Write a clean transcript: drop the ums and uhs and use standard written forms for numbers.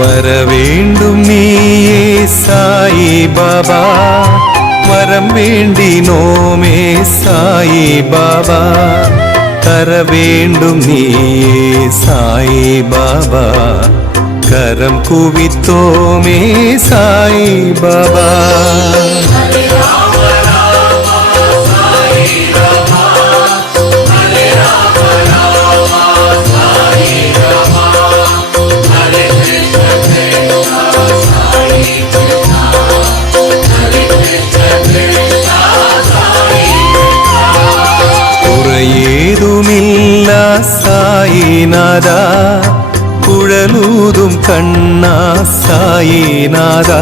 வரவேண்டும் நீயே சாயி பாபா, வரம் வேண்டினோமே சாயி பாபா, தர வேண்டும் நீயே சாயி பாபா, கரம் குவித்தோமே சாயி பாபா. குறையேதுமில்லா சாயிநாதா, குழலூதும் கண்ணா சாயிநாதா,